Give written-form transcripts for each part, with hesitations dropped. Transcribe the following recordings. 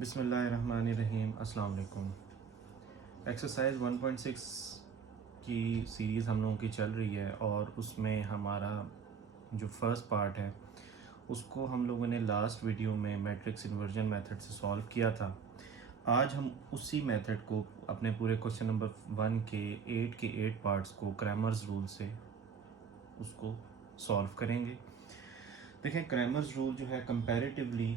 बिस्मिल्लाहिर्रहमानिर्रहीम। अस्सलाम वालेकुम। एक्सरसाइज 1.6 की सीरीज़ हम लोगों की चल रही है और उसमें हमारा जो फर्स्ट पार्ट है उसको हम लोगों ने लास्ट वीडियो में मैट्रिक्स इन्वर्जन मेथड से सॉल्व किया था। आज हम उसी मेथड को अपने पूरे क्वेश्चन नंबर 1 के 8 पार्ट्स को क्रैमर्स रूल से उसको सॉल्व करेंगे। देखें, क्रैमर्स रूल जो है कंपैरेटिवली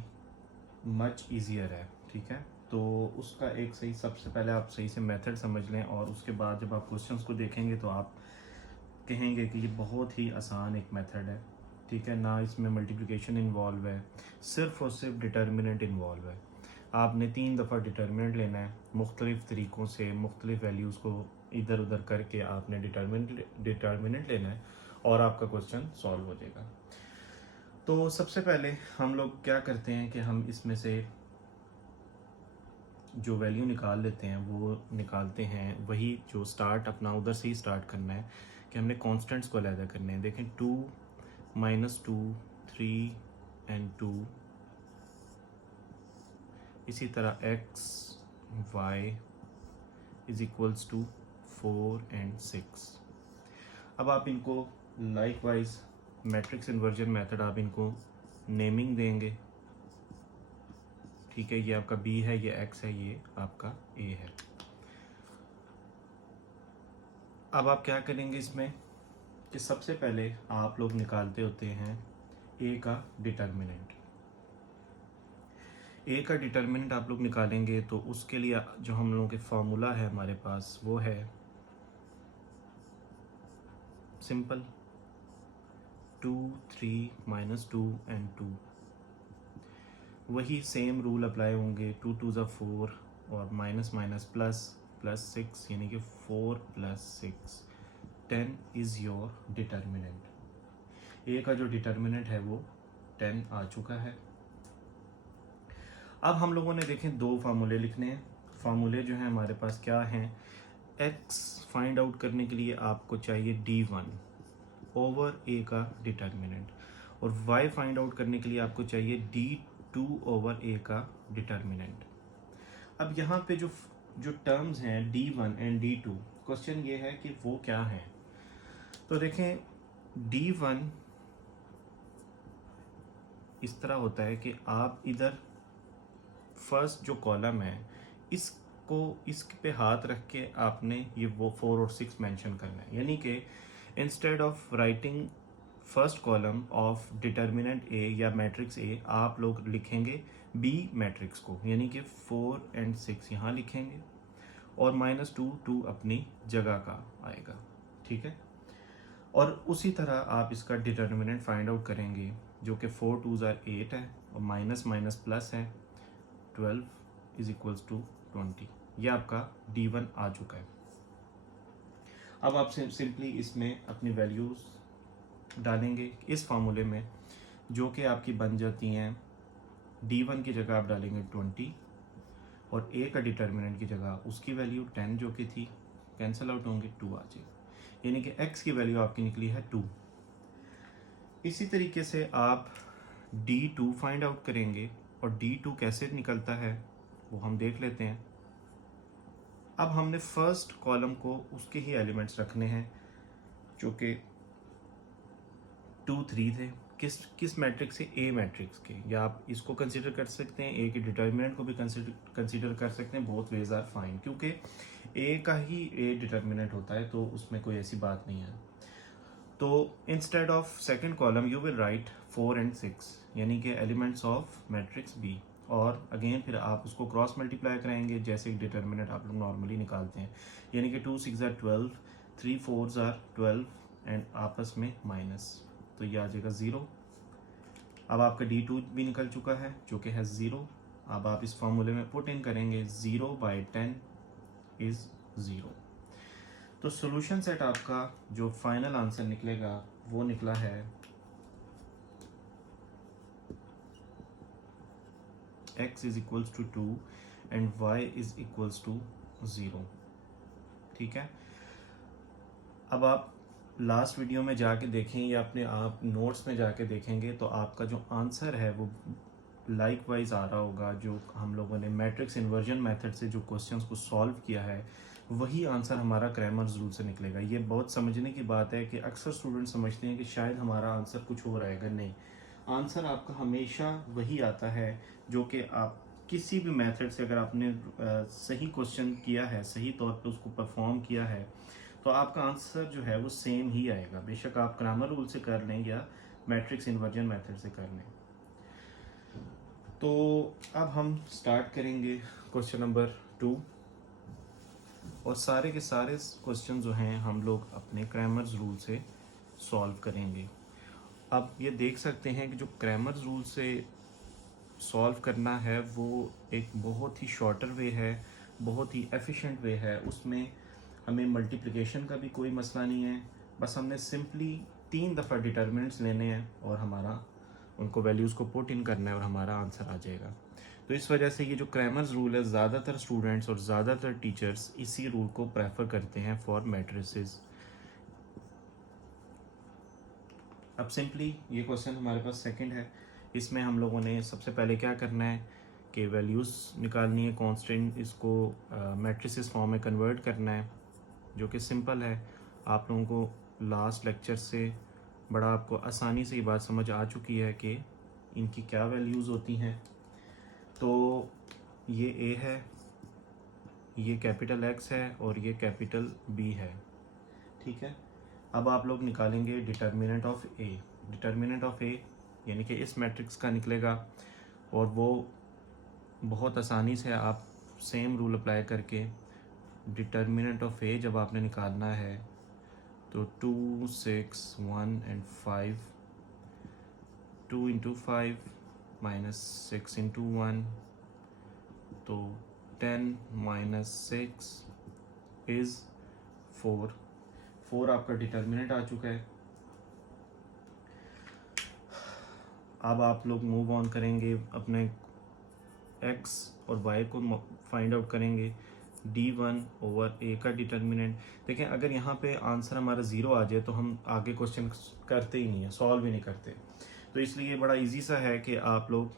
मच ईजियर है, ठीक है। तो उसका एक सही, सबसे पहले आप सही से मेथड समझ लें और उसके बाद जब आप क्वेश्चंस को देखेंगे तो आप कहेंगे कि ये बहुत ही आसान एक मेथड है, ठीक है। ना इसमें मल्टीप्लिकेशन इन्वॉल्व है, सिर्फ और सिर्फ डिटर्मिनेंट इन्वॉल्व है। आपने 3 दफ़ा डिटर्मिनेंट लेना है, मुख्तलिफ़ तरीक़ों से मुख्तलिफ़ वैल्यूज़ को इधर उधर करके आपने डिटर्मिनेंट लेना है और आपका क्वेश्चन सॉल्व हो जाएगा। तो सबसे पहले हम लोग क्या करते हैं कि हम इसमें से जो वैल्यू निकाल लेते हैं वो निकालते हैं, वही जो स्टार्ट अपना उधर से ही स्टार्ट करना है कि हमने कांस्टेंट्स को अलग करने हैं। देखें, 2 -2 3 एंड 2, इसी तरह x y is equals to 4 and 6। अब आप इनको likewise matrix inversion method आप इनको नेमिंग देंगे, ठीक है। ये आपका b है, ये x है, ये आपका a है। अब आप क्या करेंगे इसमें कि सबसे पहले आप लोग निकालते होते हैं a का डिटर्मिनेंट। a का डिटर्मिनेंट आप लोग निकालेंगे तो उसके लिए जो हम लोगों के फॉर्मूला है हमारे पास वो है सिंपल 2 3 -2 एंड 2। वही सेम रूल अप्लाई होंगे, 2 2 ज़ा 4 और माइनस माइनस प्लस प्लस 6, यानी कि 4 + 6 10 इज़ योर डिटर्मिनेंट। ए का जो डिटर्मिनेंट है वो 10 आ चुका है। अब हम लोगों ने देखें 2 फार्मूले लिखने हैं। फार्मूले जो हैं हमारे पास क्या हैं, x फाइंड आउट करने के लिए आपको चाहिए d1 ओवर a का डिटर्मिनेंट, और y फाइंड आउट करने के लिए आपको चाहिए d2 ओवर a का डिटर्मिनेंट। अब यहाँ पे जो जो टर्म्स हैं d1 एंड d2, क्वेश्चन ये है कि वो क्या हैं। तो देखें, d1 इस तरह होता है कि आप इधर फर्स्ट जो कॉलम है इसको इस पे हाथ रख के आपने ये वो 4 और 6 मेंशन करना है, यानी कि instead of writing first column of determinant A या मैट्रिक्स ए, आप लोग लिखेंगे बी मैट्रिक्स को, यानी कि 4 एंड 6 यहाँ लिखेंगे और -2 2 अपनी जगह का आएगा, ठीक है। और उसी तरह आप इसका डिटर्मिनेंट फाइंड आउट करेंगे जो कि 4 2 ज़ा 8 है और माइनस माइनस प्लस है 12 इज इक्वल्स टू 20। ये आपका d1 आ चुका है। अब आप सिंपली इसमें अपनी वैल्यूज डालेंगे इस फार्मूले में, जो कि आपकी बन जाती हैं d1 की जगह आप डालेंगे 20 और a का डिटर्मिनेंट की जगह उसकी वैल्यू 10 जो कि थी कैंसिल आउट होंगे, 2 आ जाएगी, यानी कि x की वैल्यू आपकी निकली है 2। इसी तरीके से आप d2 फाइंड आउट करेंगे और d2 कैसे निकलता है वो हम देख लेते हैं। अब हमने फर्स्ट कॉलम को उसके ही एलिमेंट्स रखने हैं जो कि 2 3 थे, किस मैट्रिक्स से, ए मैट्रिक्स के, या आप इसको कंसीडर कर सकते हैं, ए के डिटर्मिनेंट को भी कंसीडर कर सकते हैं। बोथ वेज आर फाइन, क्योंकि ए का ही ए डिटर्मिनेंट होता है तो उसमें कोई ऐसी बात नहीं है। तो instead of second column you will write 4 and 6, यानी कि एलिमेंट्स ऑफ मैट्रिक्स बी, और अगेन फिर आप उसको क्रॉस मल्टीप्लाई कराएंगे जैसे डिटर्मिनेंट आप लोग नॉर्मली निकालते हैं, यानी कि 2 6 ज़ा 12 3 4 ज़ा 12 एंड आपस में माइनस, तो ये आ जाएगा 0। अब आपका d2 भी निकल चुका है जो कि है 0। अब आप इस फॉर्मूले में पुट इन करेंगे 0/10 इज़ 0। तो सॉल्यूशन सेट आपका जो फाइनल आंसर निकलेगा वो निकला है x is equals to 2 and y is equals to 0, ठीक है। अब आप लास्ट वीडियो में जाके देखें या अपने आप नोट्स में जाके देखेंगे तो आपका जो आंसर है वो लाइक वाइज आ रहा होगा, जो हम लोगों ने मैट्रिक्स इन्वर्जन मेथड से जो क्वेश्चंस को सॉल्व किया है वही आंसर हमारा क्रैमर्स रूल से निकलेगा। ये बहुत समझने की बात है कि अक्सर स्टूडेंट समझते हैं कि शायद हमारा आंसर कुछ और आएगा। नहीं, आंसर आपका हमेशा वही आता है जो कि आप किसी भी मेथड से अगर आपने सही क्वेश्चन किया है, सही तौर पे उसको परफॉर्म किया है, तो आपका आंसर जो है वो सेम ही आएगा, बेशक आप क्रैमर रूल से कर लें या मैट्रिक्स इन्वर्जन मेथड से कर लें। तो अब हम स्टार्ट करेंगे क्वेश्चन नंबर 2, और सारे के सारे क्वेश्चन जो हैं हम लोग अपने क्रैमर्स रूल से सॉल्व करेंगे। अब ये देख सकते हैं कि जो क्रैमर्स रूल से सॉल्व करना है वो एक बहुत ही शॉर्टर वे है, बहुत ही एफिशिएंट वे है। उसमें हमें मल्टीप्लिकेशन का भी कोई मसला नहीं है, बस हमने सिंपली 3 दफ़ा डिटर्मिनेंट्स लेने हैं और हमारा उनको वैल्यूज़ को पुट इन करना है और हमारा आंसर आ जाएगा। तो इस वजह से ये जो क्रैमर्स रूल है, ज़्यादातर स्टूडेंट्स और ज़्यादातर टीचर्स इसी रूल को प्रेफर करते हैं फॉर मैट्रिसेस। अब सिंपली ये क्वेश्चन हमारे पास सेकंड है। इसमें हम लोगों ने सबसे पहले क्या करना है कि वैल्यूज़ निकालनी है, कांस्टेंट, इसको मैट्रिसेस फॉर्म में कन्वर्ट करना है, जो कि सिंपल है। आप लोगों को लास्ट लेक्चर से बड़ा आपको आसानी से ये बात समझ आ चुकी है कि इनकी क्या वैल्यूज़ होती हैं। तो ये ए है, ये कैपिटल एक्स है और ये कैपिटल बी है, ठीक है। अब आप लोग निकालेंगे determinant of A. Determinant of A यानी कि इस मैट्रिक्स का निकलेगा, और वो बहुत आसानी से आप सेम रूल अप्लाई करके डिटर्मिनेंट ऑफ ए जब आपने निकालना है तो 2, 6, 1 एंड 5, 2 इंटू 5 माइनस 6 इंटू 1, तो 10 माइनस 6 इज़ 4। 4 आपका डिटर्मिनेंट आ चुका है। अब आप लोग मूव ऑन करेंगे, अपने x और y को फाइंड आउट करेंगे। d1 ओवर a का डिटर्मिनेंट। देखें, अगर यहाँ पे आंसर हमारा 0 आ जाए तो हम आगे क्वेश्चन करते ही नहीं है, सॉल्व ही नहीं करते। तो इसलिए बड़ा इजी सा है कि आप लोग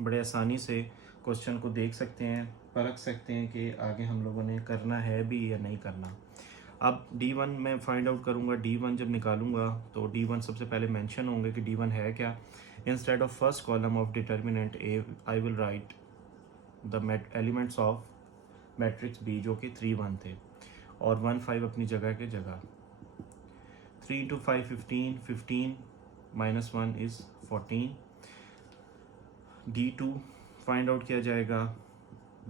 बड़े आसानी से क्वेश्चन को देख सकते हैं, परख सकते हैं कि आगे हम लोगों ने करना है भी या नहीं करना। अब d1 मैं फाइंड आउट करूँगा। d1 जब निकालूंगा तो d1 सबसे पहले मेंशन होंगे कि d1 है क्या। Instead of first column of determinant a I will write the elements of matrix b, जो कि 3, 1 थे, और 1, 5 अपनी जगह के जगह। 3 into 5 15, 15 minus 1 is 14। d2 find out किया जाएगा।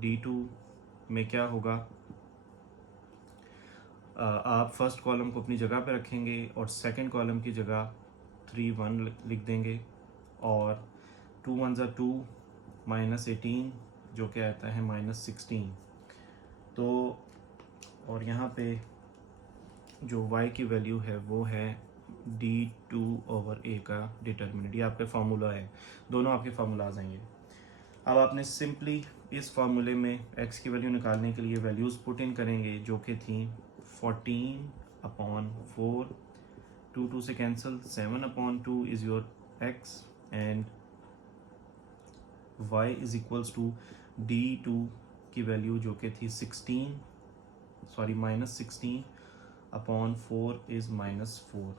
d2 में क्या होगा, आप फर्स्ट कॉलम को अपनी जगह पे रखेंगे और सेकंड कॉलम की जगह 3, 1 लिख देंगे, और 2 1 ज़ा 2 माइनस 18, जो कि आता है माइनस 16। तो और यहाँ पे जो y की वैल्यू है वो है d2 ओवर a का डिटर्मिनेंट। ये आपके फार्मूला है, दोनों आपके फार्मूलाज हैं ये। अब आपने सिंपली इस फार्मूले में x की वैल्यू निकालने के लिए वैल्यूज़ पुट इन करेंगे, जो कि थी 14/4, 2 2 से cancel, 7/2 is your x, and y is equals to d2 की वैल्यू जो कि थी -16/4 इज़ -4।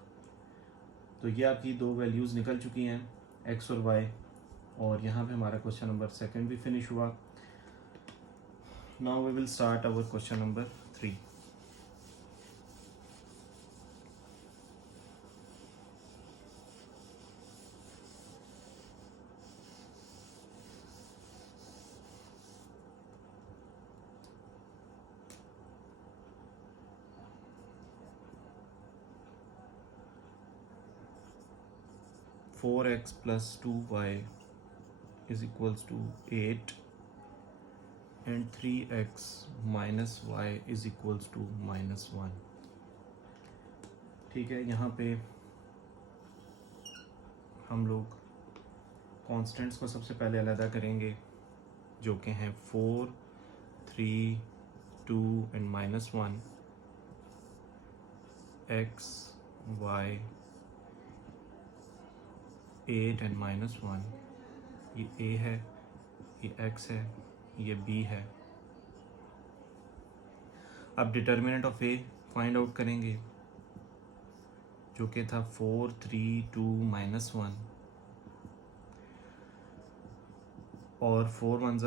तो ये आपकी दो वैल्यूज़ निकल चुकी हैं, x और y, और यहाँ पे हमारा क्वेश्चन नंबर सेकंड भी फिनिश हुआ। Now we will start our question number 3। Four X plus 2y is equals to 8 and 3x minus y is equals to -1। ठीक है, यहाँ पे हम लोग कॉन्स्टेंट्स को सबसे पहले अलग करेंगे, जो कि हैं 4, 3, 2 एंड -1, x, y, 8 एंड -1, ये a है, ये x है, ये b है। अब determinant of a find out करेंगे, जो कि था 4 3 2 -1, और 4 1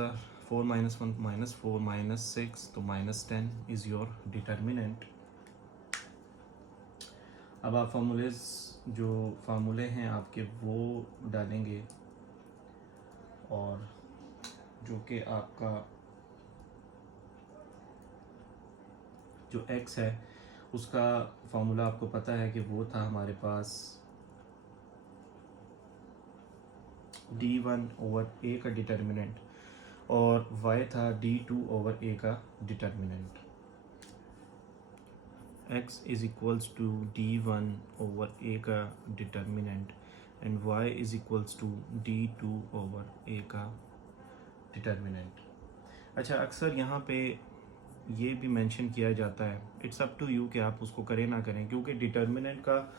4 -1 -4 -6, तो -10 इज़ योर डिटर्मिनेंट। अब आप जो फार्मूले हैं आपके वो डालेंगे, और जो कि आपका जो x है उसका फार्मूला आपको पता है कि वो था हमारे पास d1/a का डिटर्मिनेंट, और y था d2/a का determinant. x is equals to d1/a का determinant and y is equals to d2/a का डिटर्मिनेंट। अच्छा, अक्सर यहाँ पे ये भी मेंशन किया जाता है, इट्स अप टू यू कि आप उसको करें ना करें, क्योंकि डिटर्मिनेंट का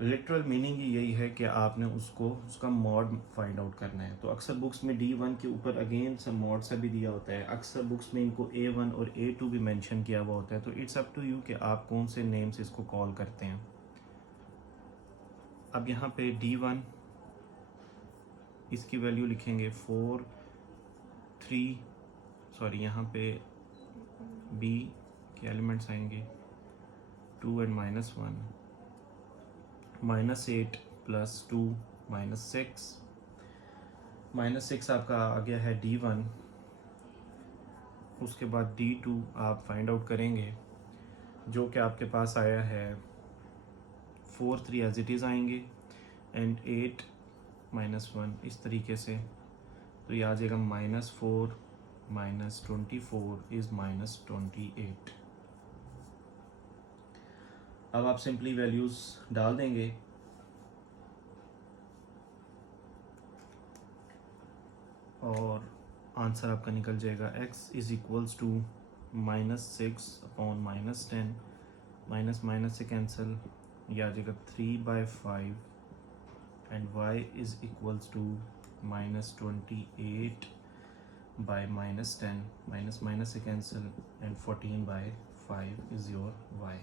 लिटरल मीनिंग ही यही है कि आपने उसका मॉड फाइंड आउट करना है। तो अक्सर बुक्स में d1 के ऊपर अगेन सब मॉड सा भी दिया होता है, अक्सर बुक्स में इनको a1 और a2 भी मेंशन किया हुआ होता है। तो इट्स अप टू यू कि आप कौन से नेम से इसको कॉल करते हैं। अब यहाँ पे d1 इसकी वैल्यू लिखेंगे 4 3, सॉरी यहाँ पे b के एलिमेंट्स आएंगे 2 and -1, -8 + 2 -6, -6 आपका आ गया है d1। उसके बाद d2 आप फाइंड आउट करेंगे, जो कि आपके पास आया है 4 3 एज इट इज़ आएंगे, एंड 8 -1 इस तरीके से। तो ये आ जाएगा -4 -24 इज़ -28। अब आप सिंपली वैल्यूज़ डाल देंगे, और आंसर आपका निकल जाएगा x is equals to -6/-10, minus minus से कैंसिल, ये आ जाएगा 3/5, and y is equals to -28/-10, minus minus से cancel, and 14/5 is your y।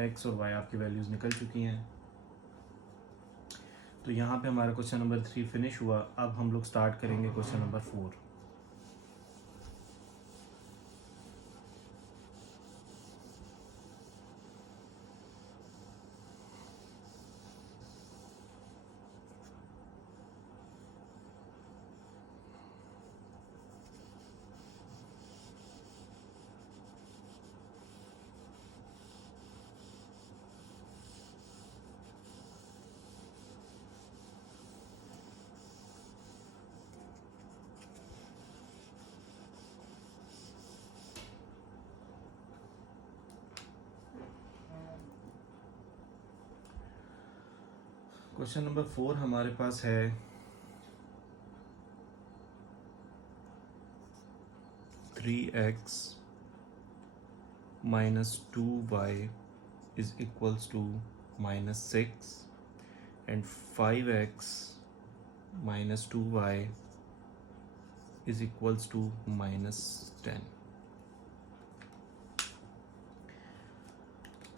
x और y आपकी वैल्यूज़ निकल चुकी हैं। तो यहाँ पे हमारा क्वेश्चन नंबर 3 फिनिश हुआ। अब हम लोग स्टार्ट करेंगे क्वेश्चन नंबर 4। क्वेश्चन नंबर 4 हमारे पास है 3x - 2y is equals to -6, and 5x - 2y is equals to -10।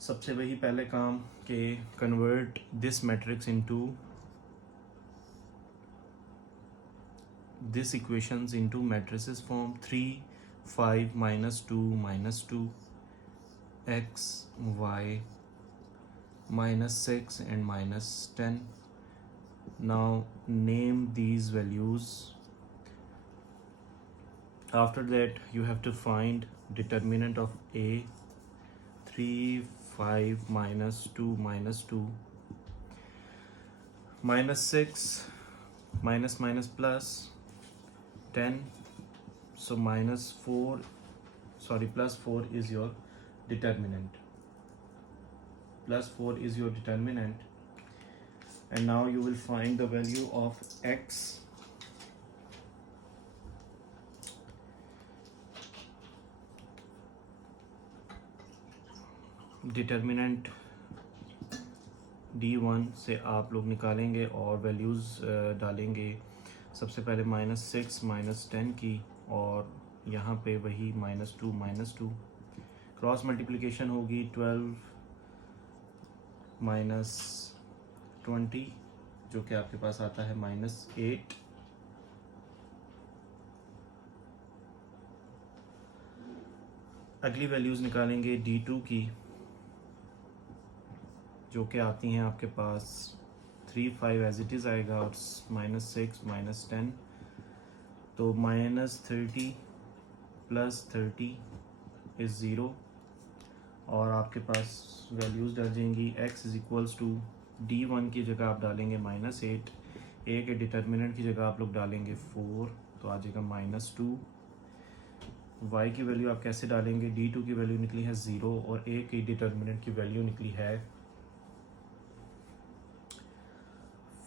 सबसे वही पहले काम के convert this matrix into this equations into matrices form 3 5 -2 -2 x y -6 and -10. Now name these values. After that you have to find determinant of a 3 5 -2 -2 -6 minus minus plus 10, so +4 is your determinant. +4 is your determinant, and now you will find the value of x. Determinant D1 से आप लोग निकालेंगे और values डालेंगे। सबसे पहले -6 -10 की, और यहाँ पे वही -2 क्रॉस मल्टीप्लिकेशन होगी 12 -20 जो कि आपके पास आता है -8। अगली वैल्यूज़ निकालेंगे D2 की, जो कि आती हैं आपके पास 3 5 एज इट इज़ आएगा, और -6 -10, तो -30 +30 इज़ 0, और आपके पास वैल्यूज़ डल जाएंगी। x is equals to D1 की जगह आप डालेंगे -8, a के डिटर्मिनेंट की जगह आप लोग डालेंगे 4, तो आ जाएगा -2। y की वैल्यू आप कैसे डालेंगे, D2 की वैल्यू निकली है 0 और a की डिटर्मिनेंट की वैल्यू निकली है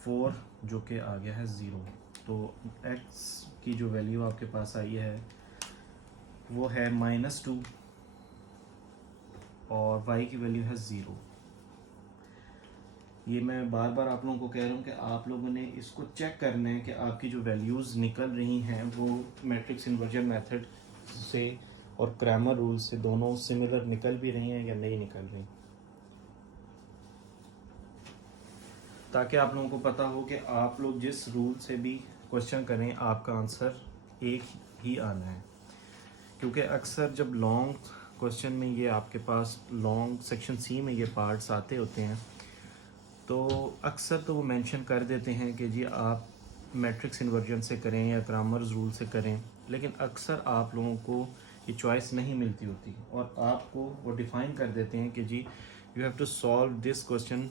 4, जो कि आ गया है 0। तो x की जो वैल्यू आपके पास आई है वो है -2 और y की वैल्यू है 0। ये मैं बार बार आप लोगों को कह रहा हूँ कि आप लोगों ने इसको चेक करना है कि आपकी जो वैल्यूज़ निकल रही हैं वो मैट्रिक्स इन्वर्जन मेथड से और क्रैमर रूल से दोनों सिमिलर निकल भी रही हैं या नहीं निकल रही, ताकि आप लोगों को पता हो कि आप लोग जिस रूल से भी क्वेश्चन करें आपका आंसर एक ही आना है। क्योंकि अक्सर जब लॉन्ग क्वेश्चन में ये आपके पास लॉन्ग सेक्शन सी में ये पार्ट्स आते होते हैं, तो अक्सर तो वो मेंशन कर देते हैं कि जी आप मैट्रिक्स इन्वर्जन से करें या क्रैमर्स रूल से करें, लेकिन अक्सर आप लोगों को ये चॉइस नहीं मिलती होती, और आपको वो डिफ़ाइन कर देते हैं कि जी you have to solve this question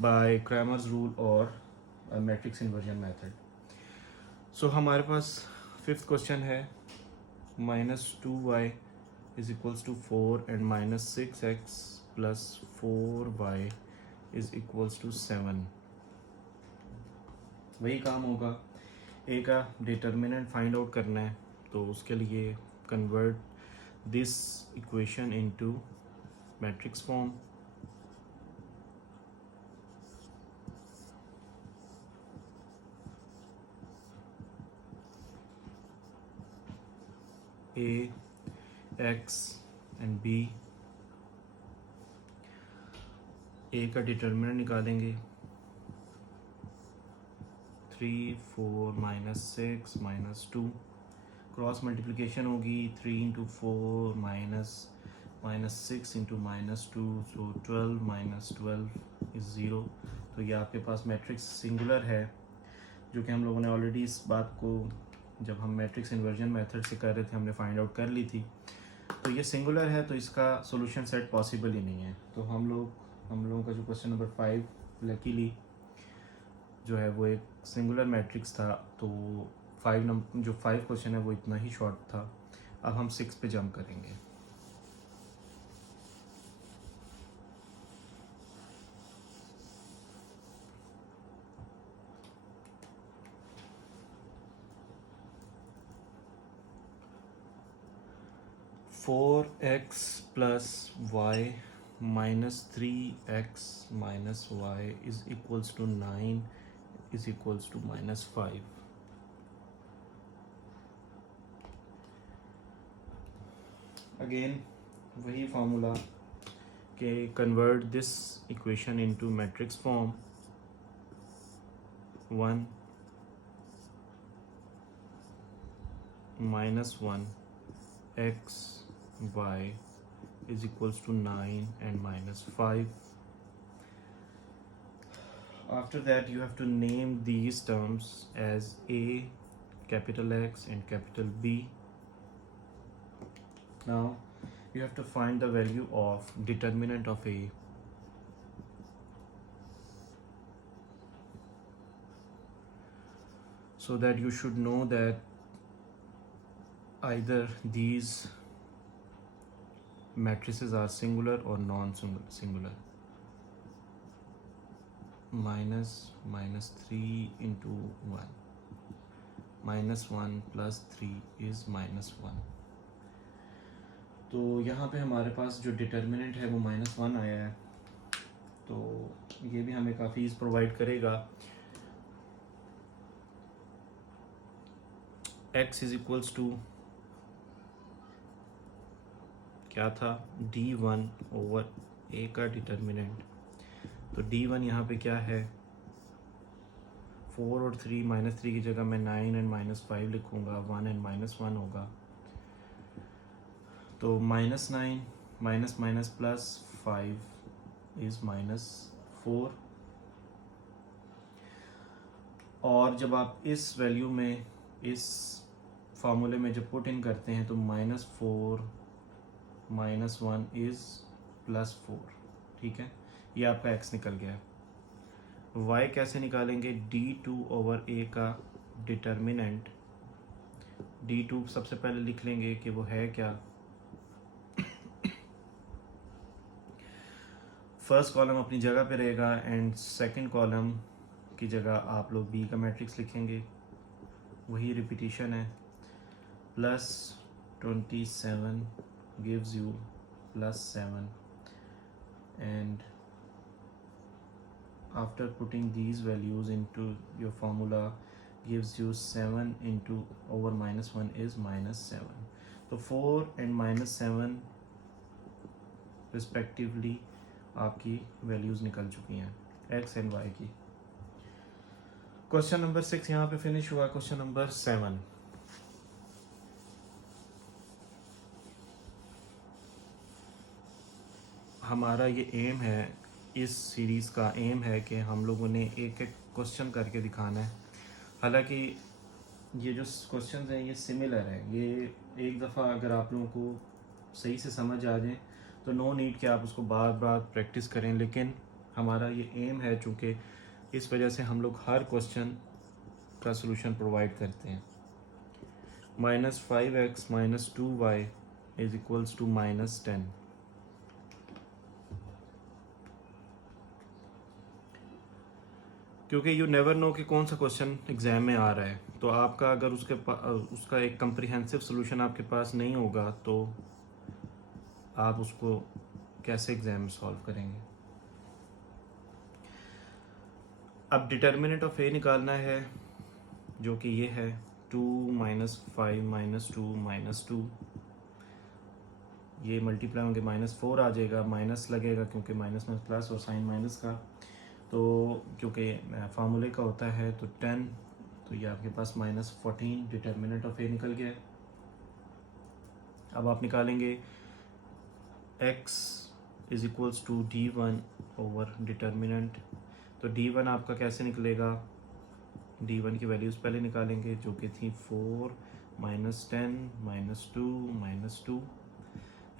by Cramer's rule और मैट्रिक्स इन्वर्जन मेथड। सो हमारे पास फिफ्थ क्वेश्चन है -2y is equals to 4 and -6x plus 4y is equals to 7। वही काम होगा, ए का डिटर्मिनेंट फाइंड आउट करना है, तो उसके लिए convert this equation into matrix form. A X and B, A का डिटर्मिनेंट निकालेंगे 3 4 -6 -2, क्रॉस मल्टीप्लिकेशन होगी 3 × 4 -6 × -2, सो 12 -12 इज़ 0। तो ये आपके पास मैट्रिक्स सिंगुलर है, जो कि हम लोगों ने ऑलरेडी इस बात को जब हम मैट्रिक्स इन्वर्जन मेथड से कर रहे थे हमने फाइंड आउट कर ली थी। तो ये सिंगुलर है, तो इसका सॉल्यूशन सेट पॉसिबल ही नहीं है। तो हम लोगों का जो क्वेश्चन नंबर 5 लकीली जो है वो एक सिंगुलर मैट्रिक्स था, तो 5 क्वेश्चन है वो इतना ही शॉर्ट था। अब हम 6 पे जंप करेंगे। (4x + y -3x - y is equals to 9 is equals to -5। Again वही फार्मूला के convert this equation into matrix form. 1 -1 x y is equals to 9 and -5. After that you have to name these terms as a, capital X and capital B. Now you have to find the value of determinant of a. So that you should know that either these matrices are singular or non-singular. -3 into 1 -1 + 3 is -1। तो यहाँ पे हमारे पास जो determinant है वो -1 आया है, तो ये भी हमें काफ़ी ईज़ प्रोवाइड करेगा। x इज इक्वल्स टू क्या था, d1 ओवर a का डिटर्मिनेंट। तो d1 यहाँ पे क्या है, 4 और 3, -3 की जगह मैं 9 एंड -5 लिखूँगा, 1 एंड -1 होगा। तो -9 माइनस माइनस प्लस 5 इज़ -4। और जब आप इस वैल्यू में, इस फार्मूले में जब पुट इन करते हैं तो -4 -1 इज़ +4। ठीक है, ये आपका x निकल गया है। y कैसे निकालेंगे, d2 ओवर a का डिटर्मिनेंट। d2 सबसे पहले लिख लेंगे कि वो है क्या। फर्स्ट कॉलम अपनी जगह पे रहेगा एंड सेकंड कॉलम की जगह आप लोग b का मैट्रिक्स लिखेंगे, वही रिपीटिशन है। +27 gives you +7 and after putting these values into your formula gives you 7 into over -1 is -7. तो 4 and -7 respectively आपकी वैल्यूज़ निकल चुकी हैं x एंड y की। क्वेश्चन नंबर 6 यहाँ पे फिनिश हुआ। क्वेश्चन नंबर 7, हमारा ये एम है, इस सीरीज़ का एम है कि हम लोगों ने एक एक क्वेश्चन करके दिखाना है। हालांकि ये जो क्वेश्चन हैं ये सिमिलर है, ये एक दफ़ा अगर आप लोगों को सही से समझ आ जाए तो नो नीड कि आप उसको बार बार प्रैक्टिस करें, लेकिन हमारा ये एम है चूँकि इस वजह से हम लोग हर क्वेश्चन का सलूशन प्रोवाइड करते हैं। -5x - 2y is equals to -10। क्योंकि यू नेवर नो कि कौन सा क्वेश्चन एग्ज़ाम में आ रहा है, तो आपका अगर उसका एक कम्प्रिहेंसिव सलूशन आपके पास नहीं होगा तो आप उसको कैसे एग्ज़ाम में सॉल्व करेंगे। अब डिटर्मिनेंट ऑफ ए निकालना है, जो कि ये है 2 - 5 - 2 - 2। ये मल्टीप्लाई होंगे -4 आ जाएगा, माइनस लगेगा क्योंकि माइनस में प्लस और साइन माइनस का, तो क्योंकि फार्मूले का होता है तो 10, तो ये आपके पास -14 डिटर्मिनेंट ऑफ ए निकल गया। अब आप निकालेंगे x is equals to d1 over determinant. तो d1 आपका कैसे निकलेगा, d1 की वैल्यूज़ पहले निकालेंगे जो कि थी 4 -10 -2 -2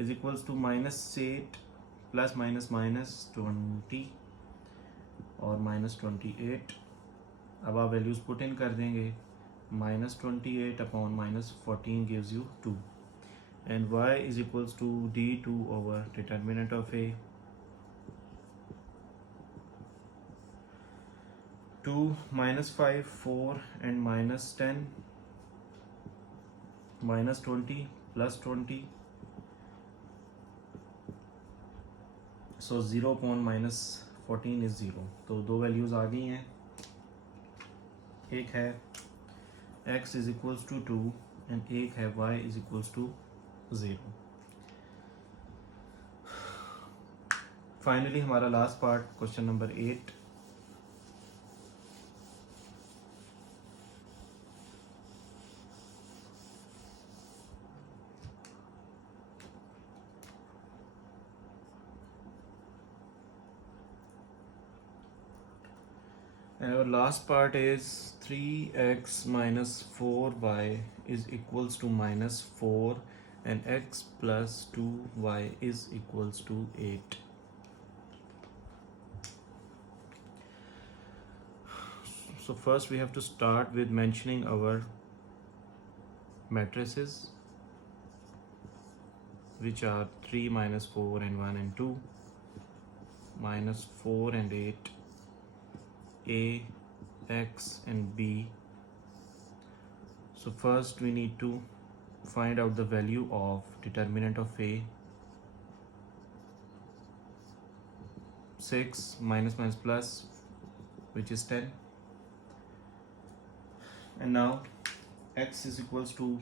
इज इक्वल्स टू -8 प्लस -20 और -28। अब आप वैल्यूज़ पुट इन कर देंगे, -28 upon -14 gives you 2 and y is equals to d2 over determinant of a 2 -5 4 and -10 -20 +20, so 0 upon -14 is 0। तो दो वैल्यूज़ आ गई हैं, एक है x is equals to 2 and एक है y is equals to 0। Finally हमारा last part question number 8। And our last part is 3x minus 4y is equals to -4 and x plus 2y is equals to 8. So first we have to start with mentioning our matrices, which are 3 -4 and 1 and 2, -4 and 8, a, x and b. So first we need to find out the value of determinant of a. 6 minus minus plus, which is 10. And now x is equals to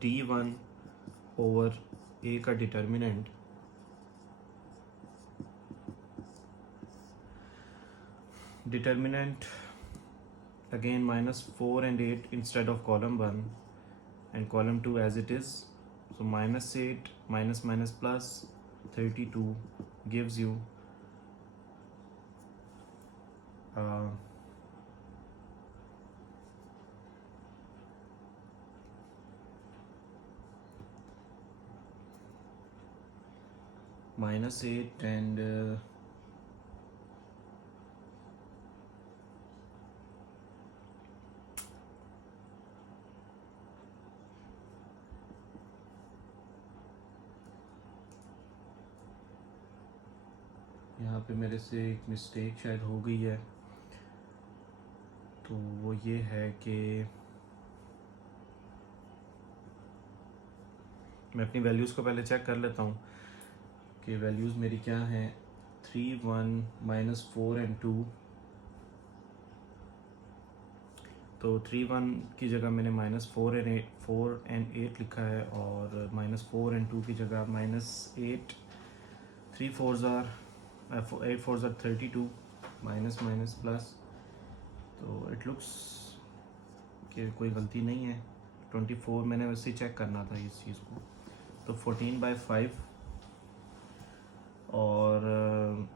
d1 over a का determinant again minus 4 and 8 instead of column 1 and column 2 as it is. So minus 8 minus minus plus 32 gives you minus 8 and यहाँ पे मेरे से एक mistake शायद हो गई है, तो वो ये है कि मैं अपनी वैल्यूज़ को पहले चेक कर लेता हूँ कि वैल्यूज़ मेरी क्या हैं। 3 1 माइनस 4 एंड 2, तो 3 1 की जगह मैंने माइनस 4 एंड 8 लिखा है, और माइनस 4 एंड 2 की जगह minus 8, 3 4s are 8 4s are 32 minus minus plus, तो इट लुक्स कि कोई गलती नहीं है। 24 मैंने वैसे ही चेक करना था इस चीज़ को, तो 14/5, और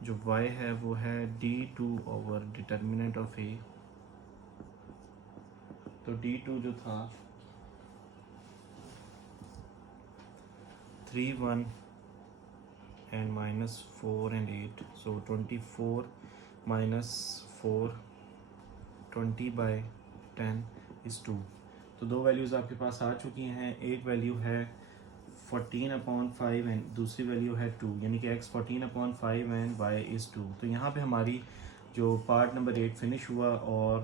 जो y है वो है d2 over determinant of a। तो d2 जो था 3 1 and minus 4 and 8, so 24 minus 4 20/10 is 2। तो दो वैल्यूज़ आपके पास आ चुकी हैं। एक वैल्यू है 14/5 एंड दूसरी वैल्यू है 2, यानी कि x 14/5 एंड y is 2। तो यहाँ पे हमारी जो पार्ट नंबर 8 फिनिश हुआ और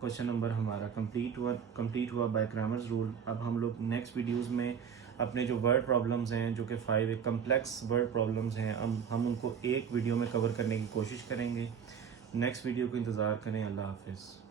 क्वेश्चन नंबर हमारा कंप्लीट हुआ बाय क्रैमर्स रूल। अब हम लोग नेक्स्ट वीडियोस में अपने जो वर्ड प्रॉब्लम्स हैं, जो कि 5 एक कम्प्लेक्स वर्ड प्रॉब्लम्स हैं, हम उनको एक वीडियो में कवर करने की कोशिश करेंगे। नेक्स्ट वीडियो को इंतज़ार करें। अल्लाह हाफिज़।